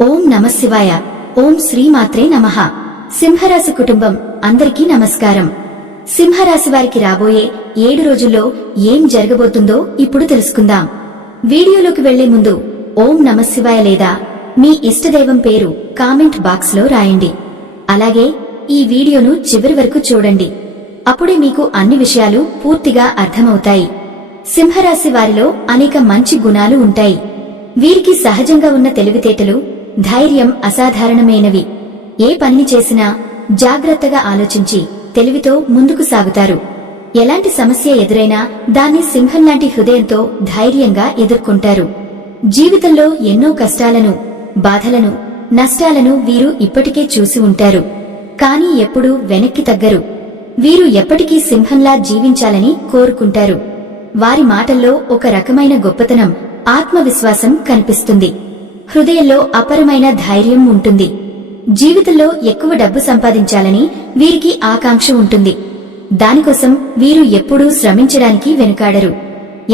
ఓం నమఃశివాయ. ఓం శ్రీమాత్రే నమః. సింహరాశి కుటుంబం అందరికీ నమస్కారం. సింహరాశి వారికి రాబోయే 7 రోజుల్లో ఏం జరగబోతుందో ఇప్పుడు తెలుసుకుందాం. వీడియోలోకి వెళ్లే ముందు ఓం నమఃశివాయ లేదా మీ ఇష్టదైవం పేరు కామెంట్ బాక్స్ లో రాయండి. అలాగే ఈ వీడియోను చివరి వరకు చూడండి. అప్పుడే మీకు అన్ని విషయాలు పూర్తిగా అర్థమవుతాయి. సింహరాశి వారిలో అనేక మంచి గుణాలు ఉంటాయి. వీరికి సహజంగా ఉన్న తెలివితేటలు, ధైర్యం అసాధారణమైనవి. ఏ పనిని చేసినా జాగ్రత్తగా ఆలోచించి తెలివితో ముందుకు సాగుతారు. ఎలాంటి సమస్య ఎదురైనా దాన్ని సింహంలాంటి హృదయంతో ధైర్యంగా ఎదుర్కొంటారు. జీవితంలో ఎన్నో కష్టాలను, బాధలను, నష్టాలను వీరు ఇప్పటికే చూసి ఉంటారు. కానీ ఎప్పుడూ వెనక్కి తగ్గరు. వీరు ఎప్పటికీ సింహంలా జీవించాలని కోరుకుంటారు. వారి మాటల్లో ఒక రకమైన గొప్పతనం, ఆత్మవిశ్వాసం కనిపిస్తుంది. హృదయంలో అపరమైన ధైర్యం ఉంటుంది. జీవితంలో ఎక్కువ డబ్బు సంపాదించాలని వీరికి ఆకాంక్ష ఉంటుంది. దానికోసం వీరు ఎప్పుడూ శ్రమించడానికి వెనుకాడరు.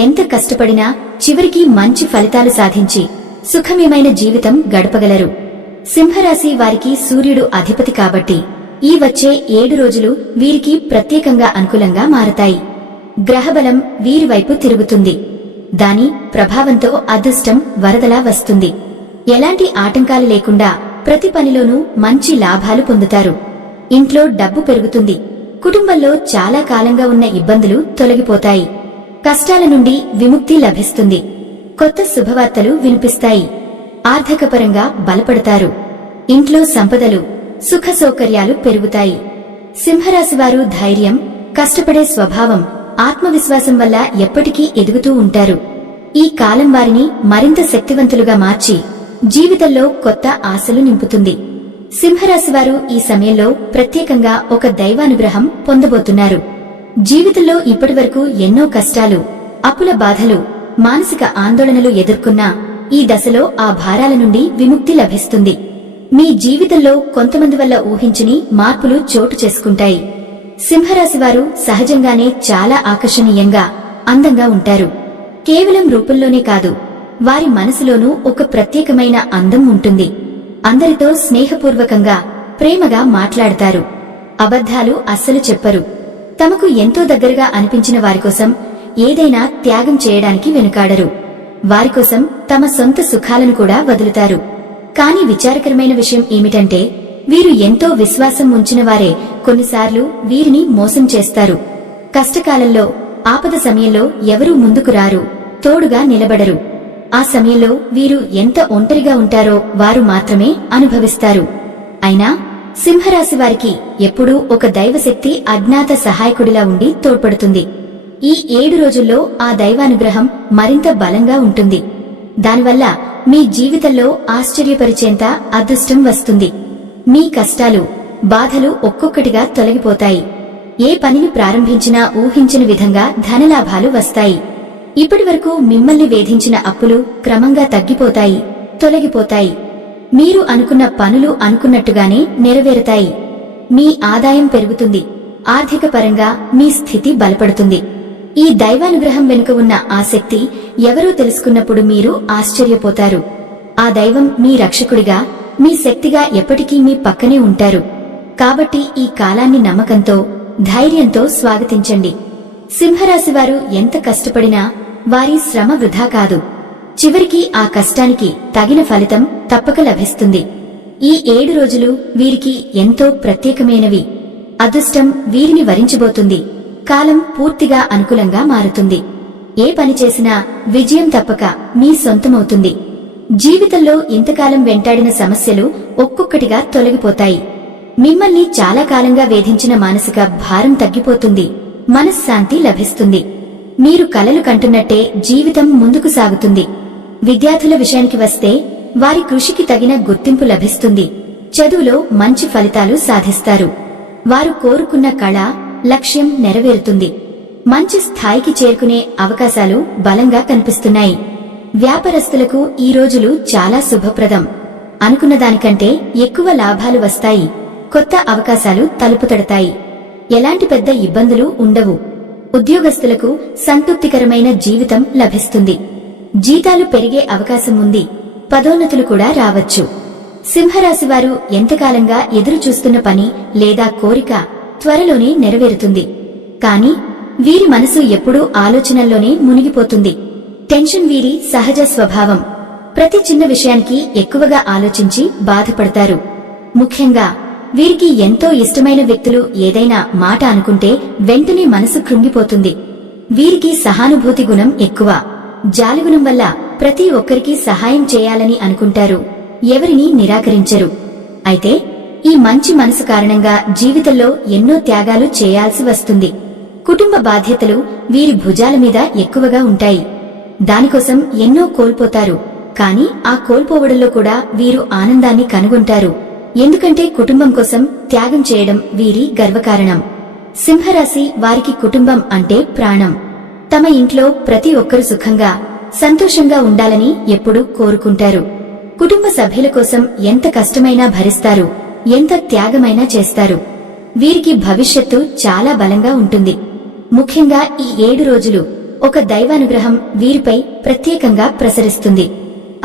ఎంత కష్టపడినా చివరికి మంచి ఫలితాలు సాధించి సుఖమయమైన జీవితం గడపగలరు. సింహరాశి వారికి సూర్యుడు అధిపతి కాబట్టి ఈ వచ్చే 7 రోజులు వీరికి ప్రత్యేకంగా అనుకూలంగా మారతాయి. గ్రహబలం వీరి వైపు తిరుగుతుంది. దాని ప్రభావంతో అదృష్టం వరదలా వస్తుంది. ఎలాంటి ఆటంకాలు లేకుండా ప్రతి పనిలోనూ మంచి లాభాలు పొందుతారు. ఇంట్లో డబ్బు పెరుగుతుంది. కుటుంబంలో చాలా కాలంగా ఉన్న ఇబ్బందులు తొలగిపోతాయి. కష్టాల నుండి విముక్తి లభిస్తుంది. కొత్త శుభవార్తలు వినిపిస్తాయి. ఆర్థికపరంగా బలపడతారు. ఇంట్లో సంపదలు, సుఖ సౌకర్యాలు పెరుగుతాయి. సింహరాశివారు ధైర్యం, కష్టపడే స్వభావం, ఆత్మవిశ్వాసం వల్ల ఎప్పటికీ ఎదుగుతూ ఉంటారు. ఈ కాలం వారిని మరింత శక్తివంతులుగా మార్చి జీవితంలో కొత్త ఆశలు నింపుతుంది. సింహరాశివారు ఈ సమయంలో ప్రత్యేకంగా ఒక దైవానుగ్రహం పొందబోతున్నారు. జీవితంలో ఇప్పటివరకు ఎన్నో కష్టాలు, అప్పుల బాధలు, మానసిక ఆందోళనలు ఎదుర్కొన్నా ఈ దశలో ఆ భారాల నుండి విముక్తి లభిస్తుంది. మీ జీవితంలో కొంతమంది వల్ల ఊహించని మార్పులు చోటు చేసుకుంటాయి. సింహరాశివారు సహజంగానే చాలా ఆకర్షణీయంగా, అందంగా ఉంటారు. కేవలం రూపంలోనే కాదు, వారి మనసులోనూ ఒక ప్రత్యేకమైన అందం ఉంటుంది. అందరితో స్నేహపూర్వకంగా, ప్రేమగా మాట్లాడతారు. అబద్ధాలు అస్సలు చెప్పరు. తమకు ఎంతో దగ్గరగా అనిపించిన వారికోసం ఏదైనా త్యాగం చేయడానికి వెనుకాడరు. వారికోసం తమ సొంత సుఖాలను కూడా వదులుతారు. కానీ విచారకరమైన విషయం ఏమిటంటే వీరు ఎంతో విశ్వాసం ఉంచిన వారే కొన్నిసార్లు వీరిని మోసం చేస్తారు. కష్టకాలంలో, ఆపద సమయంలో ఎవరూ ముందుకు రారు, తోడుగా నిలబడరు. ఆ సమయంలో వీరు ఎంత ఒంటరిగా ఉంటారో వారు మాత్రమే అనుభవిస్తారు. అయినా సింహరాశి వారికి ఎప్పుడూ ఒక దైవశక్తి అజ్ఞాత సహాయకుడిలా ఉండి తోడ్పడుతుంది. ఈ 7 రోజుల్లో ఆ దైవానుగ్రహం మరింత బలంగా ఉంటుంది. దానివల్ల మీ జీవితంలో ఆశ్చర్యపరిచేంత అదృష్టం వస్తుంది. మీ కష్టాలు, బాధలు ఒక్కొక్కటిగా తొలగిపోతాయి. ఏ పనిని ప్రారంభించినా ఊహించిన విధంగా ధనలాభాలు వస్తాయి. ఇప్పటివరకు మిమ్మల్ని వేధించిన అప్పులు క్రమంగా తగ్గిపోతాయి, తొలగిపోతాయి. మీరు అనుకున్న పనులు అనుకున్నట్టుగానే నెరవేరుతాయి. మీ ఆదాయం పెరుగుతుంది. ఆర్థిక పరంగా మీ స్థితి బలపడుతుంది. ఈ దైవానుగ్రహం వెనుక ఉన్న ఆ శక్తి ఎవరో తెలుసుకున్నప్పుడు మీరు ఆశ్చర్యపోతారు. ఆ దైవం మీ రక్షకుడిగా, మీ శక్తిగా ఎప్పటికీ మీ పక్కనే ఉంటారు. కాబట్టి ఈ కాలాన్ని నమ్మకంతో, ధైర్యంతో స్వాగతించండి. సింహరాశివారు ఎంత కష్టపడినా వారి శ్రమ వృధా కాదు. చివరికి ఆ కష్టానికి తగిన ఫలితం తప్పక లభిస్తుంది. ఈ 7 రోజులు వీరికి ఎంతో ప్రత్యేకమైనవి. అదృష్టం వీరిని వరించబోతుంది. కాలం పూర్తిగా అనుకూలంగా మారుతుంది. ఏ పని చేసినా విజయం తప్పక మీ సొంతమవుతుంది. జీవితంలో ఇంతకాలం వెంటాడిన సమస్యలు ఒక్కొక్కటిగా తొలగిపోతాయి. మిమ్మల్ని చాలా కాలంగా వేధించిన మానసిక భారం తగ్గిపోతుంది. మనశ్శాంతి లభిస్తుంది. మీరు కలలు కంటున్నట్టే జీవితం ముందుకు సాగుతుంది. విద్యార్థుల విషయానికి వస్తే వారి కృషికి తగిన గుర్తింపు లభిస్తుంది. చదువులో మంచి ఫలితాలు సాధిస్తారు. వారు కోరుకున్న కళ, లక్ష్యం నెరవేరుతుంది. మంచి స్థాయికి చేరుకునే అవకాశాలు బలంగా కనిపిస్తున్నాయి. వ్యాపారస్తులకు ఈ రోజులు చాలా శుభప్రదం. అనుకున్న దానికంటే ఎక్కువ లాభాలు వస్తాయి. కొత్త అవకాశాలు తలుపు తడతాయి. ఎలాంటి పెద్ద ఇబ్బందులు ఉండవు. ఉద్యోగస్తులకు సంతృప్తికరమైన జీవితం లభిస్తుంది. జీతాలు పెరిగే అవకాశం ఉంది. పదోన్నతులు కూడా రావచ్చు. సింహరాశి వారు ఎంతకాలంగా ఎదురు చూస్తున్న పని లేదా కోరిక త్వరలోనే నెరవేరుతుంది. కాని వీరి మనసు ఎప్పుడూ ఆలోచనల్లోనే మునిగిపోతుంది. టెన్షన్ వీరి సహజ స్వభావం. ప్రతి చిన్న విషయానికి ఎక్కువగా ఆలోచించి బాధపడతారు. ముఖ్యంగా వీరికి ఎంతో ఇష్టమైన వ్యక్తులు ఏదైనా మాట అనుకుంటే వెంటనే మనసు కృంగిపోతుంది. వీరికి సహానుభూతి గుణం ఎక్కువ. జాలిగుణం వల్ల ప్రతి ఒక్కరికి సహాయం చేయాలని అనుకుంటారు, ఎవరినీ నిరాకరించరు. అయితే ఈ మంచి మనసు కారణంగా జీవితంలో ఎన్నో త్యాగాలు చేయాల్సి వస్తుంది. కుటుంబ బాధ్యతలు వీరి భుజాల మీద ఎక్కువగా ఉంటాయి. దానికోసం ఎన్నో కోల్పోతారు. కాని ఆ కోల్పోవడంలో కూడా వీరు ఆనందాన్ని కనుగొంటారు. ఎందుకంటే కుటుంబం కోసం త్యాగం చేయడం వీరి గర్వకారణం. సింహరాశి వారికి కుటుంబం అంటే ప్రాణం. తమ ఇంట్లో ప్రతి ఒక్కరు సుఖంగా, సంతోషంగా ఉండాలని ఎప్పుడూ కోరుకుంటారు. కుటుంబ సభ్యుల కోసం ఎంత కష్టమైనా భరిస్తారు, ఎంత త్యాగమైనా చేస్తారు. వీరికి భవిష్యత్తు చాలా బలంగా ఉంటుంది. ముఖ్యంగా ఈ 7 రోజులు ఒక దైవానుగ్రహం వీరిపై ప్రత్యేకంగా ప్రసరిస్తుంది.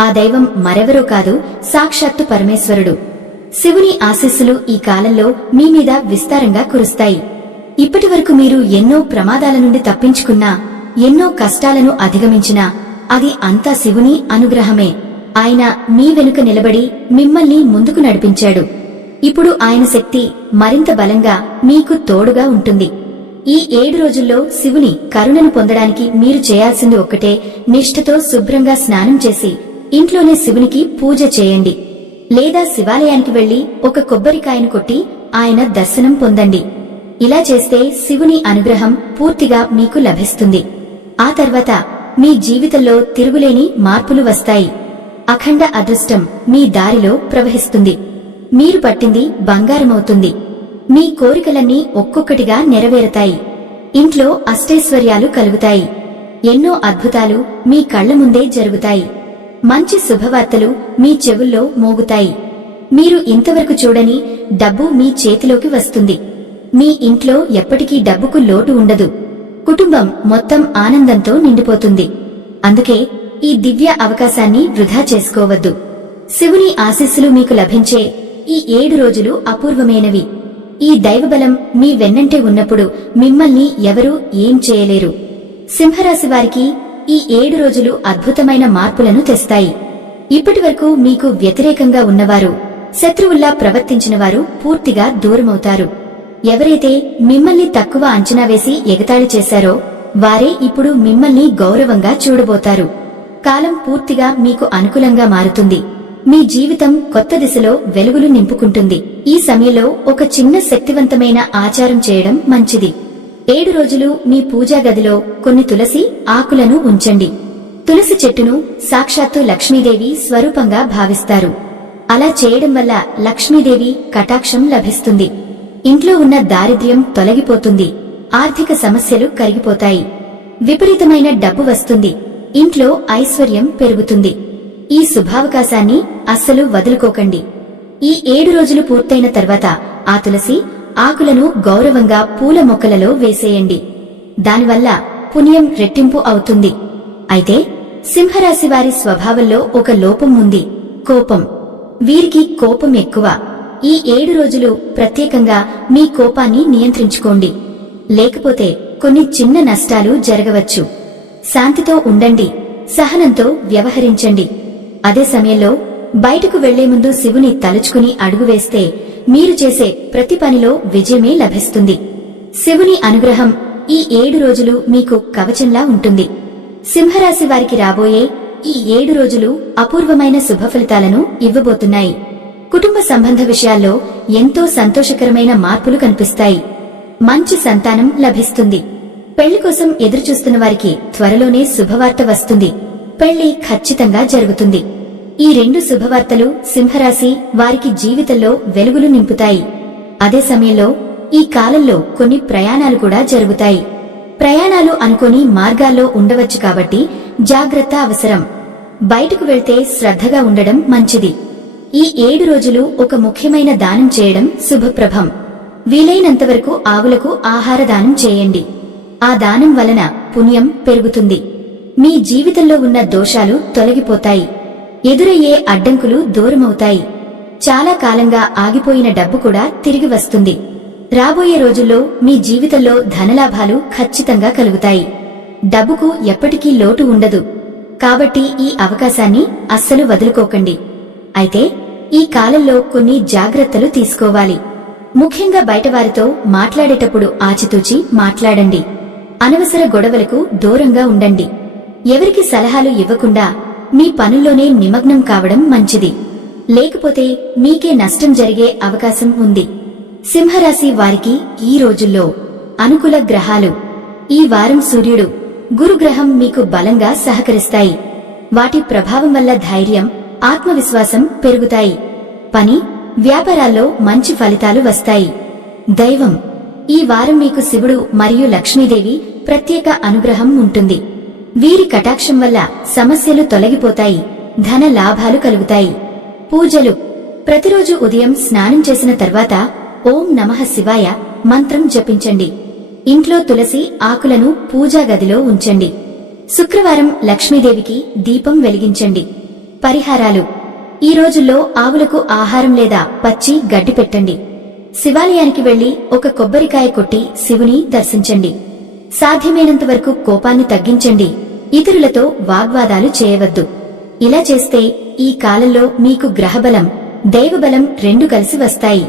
ఆ దైవం మరెవరో కాదు, సాక్షాత్తు పరమేశ్వరుడు. శివుని ఆశీస్సులు ఈ కాలంలో మీ మీద విస్తారంగా కురుస్తాయి. ఇప్పటివరకు మీరు ఎన్నో ప్రమాదాల నుండి తప్పించుకున్నా, ఎన్నో కష్టాలను అధిగమించినా అది అంతా శివుని అనుగ్రహమే. ఆయన మీ వెనుక నిలబడి మిమ్మల్ని ముందుకు నడిపించాడు. ఇప్పుడు ఆయన శక్తి మరింత బలంగా మీకు తోడుగా ఉంటుంది. ఈ 7 రోజుల్లో శివుని కరుణను పొందడానికి మీరు చేయాల్సింది ఒక్కటే, నిష్ఠతో శుభ్రంగా స్నానం చేసి ఇంట్లోనే శివునికి పూజ చేయండి. లేదా శివాలయానికి వెళ్లి ఒక కొబ్బరికాయను కొట్టి ఆయన దర్శనం పొందండి. ఇలా చేస్తే శివుని అనుగ్రహం పూర్తిగా మీకు లభిస్తుంది. ఆ తర్వాత మీ జీవితంలో తిరుగులేని మార్పులు వస్తాయి. అఖండ అదృష్టం మీ దారిలో ప్రవహిస్తుంది. మీరు పట్టింది బంగారమవుతుంది. మీ కోరికలన్నీ ఒక్కొక్కటిగా నెరవేరతాయి. ఇంట్లో అష్టైశ్వర్యాలు కలుగుతాయి. ఎన్నో అద్భుతాలు మీ కళ్ల ముందే జరుగుతాయి. మంచి శుభవార్తలు మీ చెవుల్లో మోగుతాయి. మీరు ఇంతవరకు చూడని డబ్బు మీ చేతిలోకి వస్తుంది. మీ ఇంట్లో ఎప్పటికీ డబ్బుకు లోటు ఉండదు. కుటుంబం మొత్తం ఆనందంతో నిండిపోతుంది. అందుకే ఈ దివ్య అవకాశాన్ని వృధా చేసుకోవద్దు. శివుని ఆశీస్సులు మీకు లభించే ఈ 7 రోజులు అపూర్వమైనవి. ఈ దైవబలం మీ వెన్నంటే ఉన్నప్పుడు మిమ్మల్ని ఎవరూ ఏం చేయలేరు. సింహరాశి వారికి ఈ 7 రోజులు అద్భుతమైన మార్పులను తెస్తాయి. ఇప్పటివరకు మీకు వ్యతిరేకంగా ఉన్నవారు, శత్రువుల్లా ప్రవర్తించిన వారు పూర్తిగా దూరమవుతారు. ఎవరైతే మిమ్మల్ని తక్కువ అంచనా వేసి ఎగతాళి చేశారో వారే ఇప్పుడు మిమ్మల్ని గౌరవంగా చూడబోతారు. కాలం పూర్తిగా మీకు అనుకూలంగా మారుతుంది. మీ జీవితం కొత్త దిశలో వెలుగులు నింపుకుంటుంది. ఈ సమయంలో ఒక చిన్న శక్తివంతమైన ఆచారం చేయడం మంచిది. 7 రోజులు మీ పూజా గదిలో కొన్ని తులసి ఆకులను ఉంచండి. తులసి చెట్టును సాక్షాత్తు లక్ష్మీదేవి స్వరూపంగా భావిస్తారు. అలా చేయడం వల్ల లక్ష్మీదేవి కటాక్షం లభిస్తుంది. ఇంట్లో ఉన్న దారిద్ర్యం తొలగిపోతుంది. ఆర్థిక సమస్యలు కరిగిపోతాయి. విపరీతమైన డబ్బు వస్తుంది. ఇంట్లో ఐశ్వర్యం పెరుగుతుంది. ఈ శుభావకాశాన్ని అస్సలు వదులుకోకండి. ఈ 7 రోజులు పూర్తయిన తర్వాత ఆ తులసి ఆకులను గౌరవంగా పూల మొక్కలలో వేసేయండి. దానివల్ల పుణ్యం రెట్టింపు అవుతుంది. అయితే సింహరాశి వారి స్వభావంలో ఒక లోపం ఉంది, కోపం. వీరికి కోపం ఎక్కువ. ఈ 7 రోజులు ప్రత్యేకంగా మీ కోపాన్ని నియంత్రించుకోండి. లేకపోతే కొన్ని చిన్న నష్టాలు జరగవచ్చు. శాంతితో ఉండండి. సహనంతో వ్యవహరించండి. అదే సమయంలో బయటకు వెళ్లే ముందు శివుని తలుచుకుని అడుగు వేస్తే మీరు చేసే ప్రతి పనిలో విజయమే లభిస్తుంది. శివుని అనుగ్రహం ఈ 7 రోజులు మీకు కవచంలా ఉంటుంది. సింహరాశి వారికి రాబోయే ఈ 7 రోజులు అపూర్వమైన శుభ ఫలితాలను ఇవ్వబోతున్నాయి. కుటుంబ సంబంధ విషయాల్లో ఎంతో సంతోషకరమైన మార్పులు కనిపిస్తాయి. మంచి సంతానం లభిస్తుంది. పెళ్లి కోసం ఎదురుచూస్తున్న వారికి త్వరలోనే శుభవార్త వస్తుంది. పెళ్లి ఖచ్చితంగా జరుగుతుంది. ఈ 2 శుభవార్తలు సింహరాశి వారికి జీవితంలో వెలుగులు నింపుతాయి. అదే సమయంలో ఈ కాలంలో కొన్ని ప్రయాణాలు కూడా జరుగుతాయి. ప్రయాణాలు అనుకోని మార్గాల్లో ఉండవచ్చు కాబట్టి జాగ్రత్త అవసరం. బయటకు వెళ్తే శ్రద్ధగా ఉండడం మంచిది. ఈ 7 రోజులు ఒక ముఖ్యమైన దానం చేయడం శుభప్రభం. వీలైనంతవరకు ఆవులకు ఆహార దానం చేయండి. ఆ దానం వలన పుణ్యం పెరుగుతుంది. మీ జీవితంలో ఉన్న దోషాలు తొలగిపోతాయి. ఎదురయ్యే అడ్డంకులు దూరమవుతాయి. చాలా కాలంగా ఆగిపోయిన డబ్బు కూడా తిరిగి వస్తుంది. రాబోయే రోజుల్లో మీ జీవితంలో ధనలాభాలు ఖచ్చితంగా కలుగుతాయి. డబ్బుకు ఎప్పటికీ లోటు ఉండదు. కాబట్టి ఈ అవకాశాన్ని అస్సలు వదులుకోకండి. అయితే ఈ కాలంలో కొన్ని జాగ్రత్తలు తీసుకోవాలి. ముఖ్యంగా బయటవారితో మాట్లాడేటప్పుడు ఆచితూచి మాట్లాడండి. అనవసర గొడవలకు దూరంగా ఉండండి. ఎవరికి సలహాలు ఇవ్వకుండా మీ పనుల్లోనే నిమగ్నం కావడం మంచిది. లేకపోతే మీకే నష్టం జరిగే అవకాశం ఉంది. సింహరాశి వారికి ఈ రోజుల్లో అనుకూల గ్రహాలు. ఈ వారం సూర్యుడు, గురుగ్రహం మీకు బలంగా సహకరిస్తాయి. వాటి ప్రభావం వల్ల ధైర్యం, ఆత్మవిశ్వాసం పెరుగుతాయి. పని, వ్యాపారాల్లో మంచి ఫలితాలు వస్తాయి. దైవం. ఈ వారం మీకు శివుడు మరియు లక్ష్మీదేవి ప్రత్యేక అనుగ్రహం ఉంటుంది. వీరి కటాక్షం వల్ల సమస్యలు తొలగిపోతాయి, ధన లాభాలు కలుగుతాయి. పూజలు. ప్రతిరోజు ఉదయం స్నానం చేసిన తర్వాత ఓం నమః శివాయ మంత్రం జపించండి. ఇంట్లో తులసి ఆకులను పూజా గదిలో ఉంచండి. శుక్రవారం లక్ష్మీదేవికి దీపం వెలిగించండి. పరిహారాలు. ఈ రోజుల్లో ఆవులకు ఆహారం లేదా పచ్చి గడ్డి పెట్టండి. శివాలయానికి వెళ్లి ఒక కొబ్బరికాయ కొట్టి శివుని దర్శించండి. సాధ్యమైనంత వరకు కోపాన్ని తగ్గించండి. ఇతరులతో వాగ్వాదాలు చేయవద్దు. ఇలా చేస్తే ఈ కాలంలో మీకు గ్రహబలం, దైవబలం రెండు కలిసి వస్తాయి.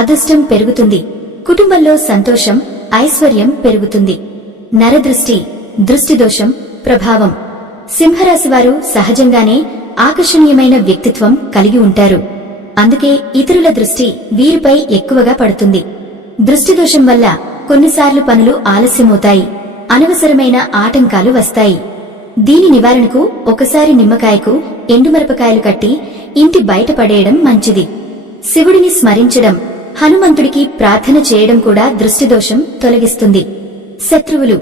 అదృష్టం పెరుగుతుంది. కుటుంబంలో సంతోషం, ఐశ్వర్యం పెరుగుతుంది. నరదృష్టి, దృష్టిదోషం ప్రభావం. సింహరాశివారు సహజంగానే ఆకర్షణీయమైన వ్యక్తిత్వం కలిగి ఉంటారు. అందుకే ఇతరుల దృష్టి వీరిపై ఎక్కువగా పడుతుంది. దృష్టిదోషం వల్ల కొన్నిసార్లు పనులు ఆలస్యమవుతాయి, అనవసరమైన ఆటంకాలు వస్తాయి. దీని నివారణకు ఒకసారి నిమ్మకాయకు ఎండుమిరపకాయలు కట్టి ఇంటి బయట పడేయడం మంచిది. శివుడిని స్మరించడం, హనుమంతుడికి ప్రార్థన చేయడం కూడా దృష్టిదోషం తొలగిస్తుంది. శత్రువులు.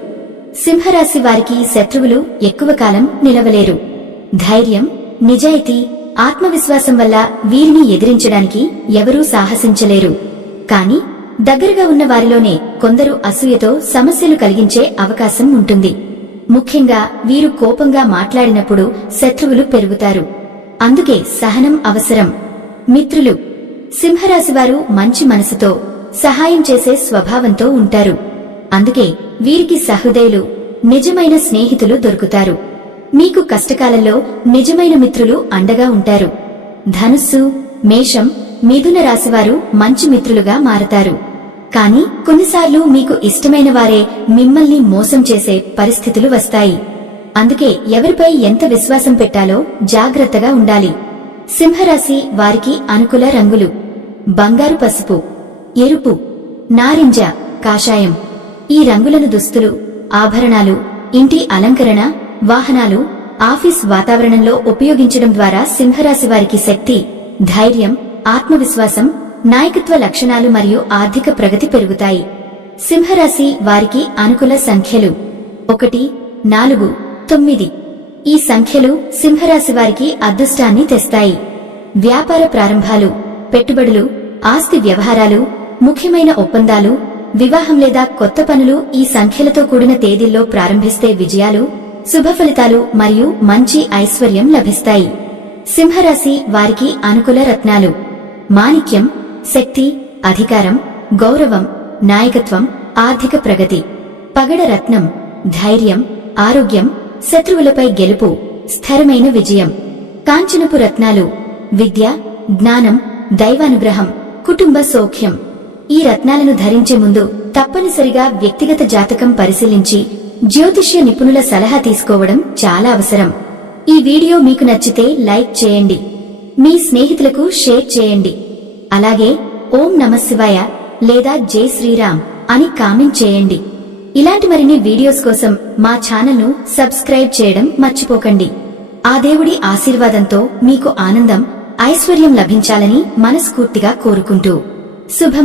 సింహరాశి వారికి శత్రువులు ఎక్కువ కాలం నిలవలేరు. ధైర్యం, నిజాయితీ, ఆత్మవిశ్వాసం వల్ల వీరిని ఎదిరించడానికి ఎవరూ సాహసించలేరు. కాని దగ్గరగా ఉన్న వారిలోనే కొందరు అసూయతో సమస్యలు కలిగించే అవకాశం ఉంటుంది. ముఖ్యంగా వీరు కోపంగా మాట్లాడినప్పుడు శత్రువులు పెరుగుతారు. అందుకే సహనం అవసరం. మిత్రులు. సింహరాశివారు మంచి మనసుతో, సహాయం చేసే స్వభావంతో ఉంటారు. అందుకే వీరికి సహృదయులు, నిజమైన స్నేహితులు దొరుకుతారు. మీకు కష్టకాలంలో నిజమైన మిత్రులు అండగా ఉంటారు. ధనుస్సు, మేషం, మిథున రాశివారు మంచి మిత్రులుగా మారతారు. కాని కొన్నిసార్లు మీకు ఇష్టమైన వారే మిమ్మల్ని మోసం చేసే పరిస్థితులు వస్తాయి. అందుకే ఎవరిపై ఎంత విశ్వాసం పెట్టాలో జాగ్రత్తగా ఉండాలి. సింహరాశి వారికి అనుకూల రంగులు: బంగారు పసుపు, ఎరుపు, నారింజ, కాషాయం. ఈ రంగులను దుస్తులు, ఆభరణాలు, ఇంటి అలంకరణ, వాహనాలు, ఆఫీస్ వాతావరణంలో ఉపయోగించడం ద్వారా సింహరాశి వారికి శక్తి, ధైర్యం, ఆత్మవిశ్వాసం, నాయకత్వ లక్షణాలు మరియు ఆర్థిక ప్రగతి పెరుగుతాయి. సింహరాశి వారికి అనుకూల సంఖ్యలు 1, 4, 9. ఈ సంఖ్యలు సింహరాశి వారికి అదృష్టాన్ని తెస్తాయి. వ్యాపార ప్రారంభాలు, పెట్టుబడులు, ఆస్తి వ్యవహారాలు, ముఖ్యమైన ఒప్పందాలు, వివాహం లేదా కొత్త పనులు ఈ సంఖ్యలతో కూడిన తేదీల్లో ప్రారంభిస్తే విజయాలు, శుభ ఫలితాలు మరియు మంచి ఐశ్వర్యం లభిస్తాయి. సింహరాశి వారికి అనుకూల రత్నాలు: మాణిక్యం, శక్తి, అధికారం, గౌరవం, నాయకత్వం, ఆర్థిక ప్రగతి. పగడ రత్నం, ధైర్యం, ఆరోగ్యం, శత్రువులపై గెలుపు, స్థిరమైన విజయం. కాంచనపు రత్నాలు: విద్య, జ్ఞానం, దైవానుగ్రహం, కుటుంబ సౌఖ్యం. ఈ రత్నాలను ధరించే ముందు తప్పనిసరిగా వ్యక్తిగత జాతకం పరిశీలించి జ్యోతిష్య నిపుణుల సలహా తీసుకోవడం చాలా అవసరం. ఈ వీడియో మీకు నచ్చితే లైక్ చేయండి. మీ స్నేహితులకు షేర్ చేయండి. అలాగే ఓం నమః శివాయ లేదా జై శ్రీరామ్ అని కామెంట్ చేయండి. ఇలాంటి మరిన్ని వీడియోస్ కోసం మా ఛానల్ను సబ్స్క్రైబ్ చేయడం మర్చిపోకండి. ఆ దేవుడి ఆశీర్వాదంతో మీకు ఆనందం, ఐశ్వర్యం లభించాలని మనస్ఫూర్తిగా కోరుకుంటూ శుభం.